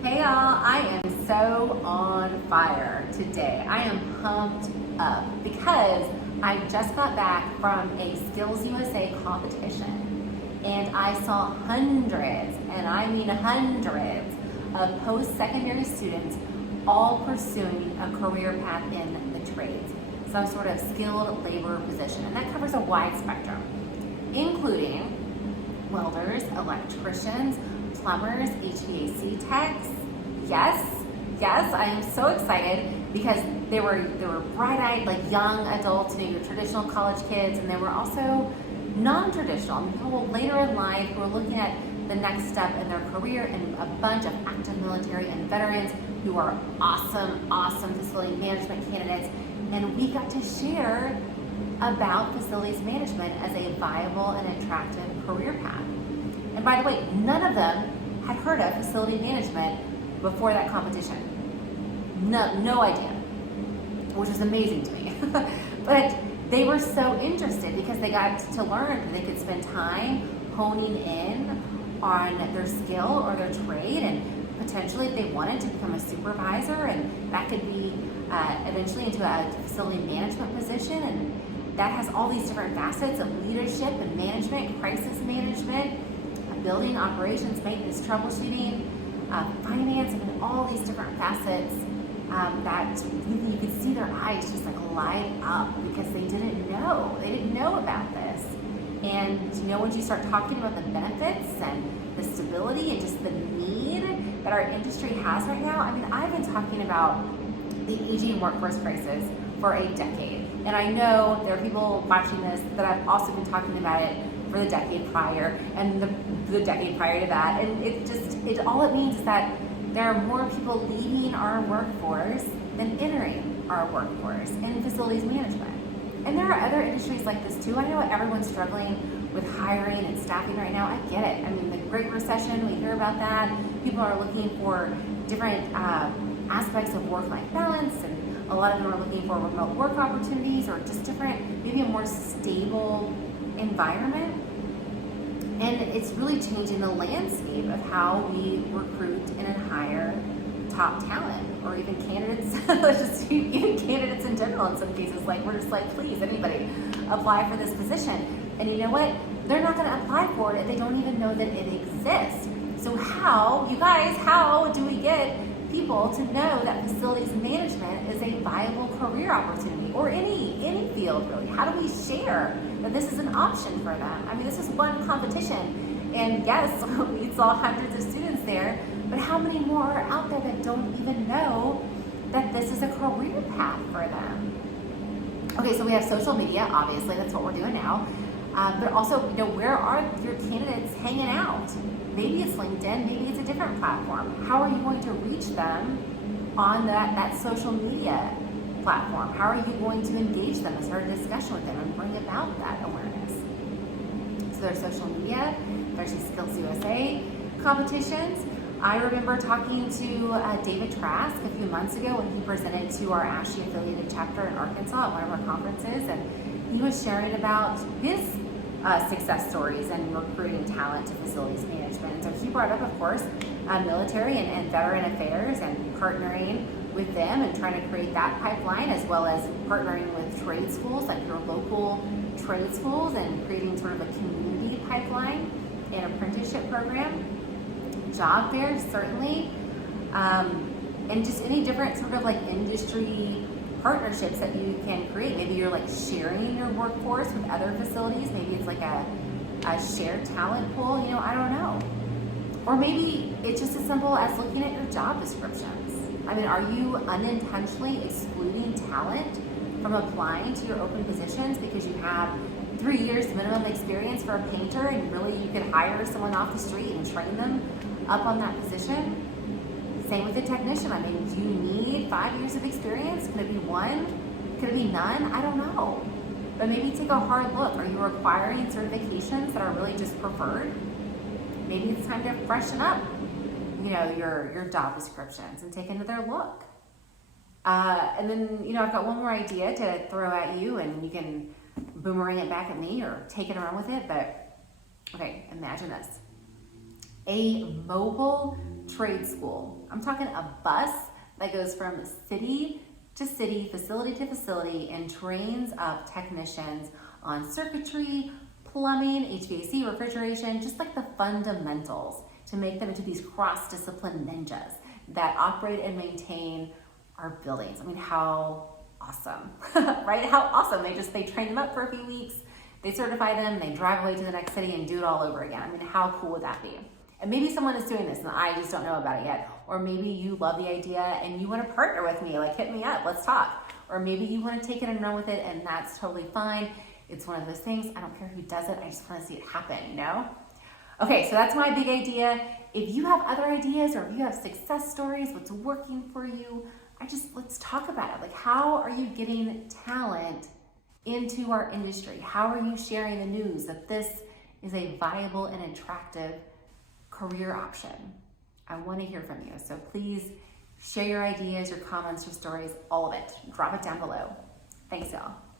Hey y'all, I am so on fire today. I am pumped up because I just got back from a Skills USA competition and I saw hundreds, and I mean hundreds, of post-secondary students all pursuing a career path in the trades, some sort of skilled labor position, and that covers a wide spectrum, including welders, electricians, plumbers, HVAC techs. Yes, I am so excited because they were bright-eyed, like young adults, your traditional college kids, and they were also non-traditional, people later in life who are looking at the next step in their career, and a bunch of active military and veterans who are awesome facility management candidates. And we got to share about facilities management as a viable and attractive career path. And by the way, none of them had heard of facility management before that competition. No idea, which was amazing to me. But they were so interested because they got to learn that they could spend time honing in on their skill or their trade, and potentially if they wanted to become a supervisor, and that could be eventually into a facility management position, and that has all these different facets of leadership and management, crisis management, building, operations, maintenance, troubleshooting, finance, and all these different facets that really you could see their eyes just like light up because they didn't know about this. And once you start talking about the benefits and the stability and just the need that our industry has right now, I've been talking about the aging workforce crisis for a decade. And I know there are people watching this that have also been talking about it for the decade prior and the decade prior to that. And all it means is that there are more people leaving our workforce than entering our workforce in facilities management. And there are other industries like this too. I know everyone's struggling with hiring and staffing right now. I get it. The Great Recession, we hear about that. People are looking for different aspects of work-life balance, and a lot of them are looking for remote work opportunities or just different, maybe a more stable environment. And it's really changing the landscape of how we recruit and hire top talent, or even candidates. Let's just even candidates in general. In some cases, we're just like, please, anybody, apply for this position. And you know what? They're not going to apply for it if they don't even know that it exists. So how do we get people to know that facilities management is a viable career opportunity, or any field really? How do we share that this is an option for them? This is one competition, and yes, we saw hundreds of students there, but how many more are out there that don't even know that this is a career path for them? Okay, so we have social media, obviously, that's what we're doing now. But also, where are your candidates hanging out? Maybe it's LinkedIn, maybe it's a different platform. How are you going to reach them on that social media platform? How are you going to engage them and start a discussion with them and bring about that awareness? So there's social media, there's these Skills USA competitions. I remember talking to David Trask a few months ago when he presented to our ASHI affiliated chapter in Arkansas at one of our conferences, and he was sharing about his success stories and recruiting talent to facilities management. And so he brought up, of course, military and veteran affairs and partnering with them and trying to create that pipeline, as well as partnering with trade schools, like your local trade schools, and creating sort of a community pipeline and apprenticeship program. Job fairs, certainly, and just any different sort of industry partnerships that you can create. Maybe you're sharing your workforce with other facilities. Maybe it's a shared talent pool, I don't know. Or maybe it's just as simple as looking at your job descriptions. Are you unintentionally excluding talent from applying to your open positions because you have 3 years minimum experience for a painter, and really you could hire someone off the street and train them up on that position? Same with a technician. Do you need 5 years of experience? Could it be 1? Could it be none? I don't know. But maybe take a hard look. Are you requiring certifications that are really just preferred? Maybe it's time to freshen up, your job descriptions and take another look. And then, I've got one more idea to throw at you, and you can boomerang it back at me or take it around with it. But okay, imagine this. A mobile trade school. I'm talking a bus that goes from city to city, facility to facility, and trains up technicians on circuitry, plumbing, HVAC, refrigeration, just like the fundamentals to make them into these cross-discipline ninjas that operate and maintain our buildings. I mean, how awesome, right? How awesome. They train them up for a few weeks, they certify them, they drive away to the next city and do it all over again. I mean, how cool would that be? And maybe someone is doing this and I just don't know about it yet. Or maybe you love the idea and you want to partner with me, like hit me up, let's talk. Or maybe you want to take it and run with it, and that's totally fine. It's one of those things, I don't care who does it, I just want to see it happen, you know? Okay, so that's my big idea. If you have other ideas or if you have success stories, what's working for you, let's talk about it. Like, how are you getting talent into our industry? How are you sharing the news that this is a viable and attractive career option? I want to hear from you. So please share your ideas, your comments, your stories, all of it. Drop it down below. Thanks, y'all.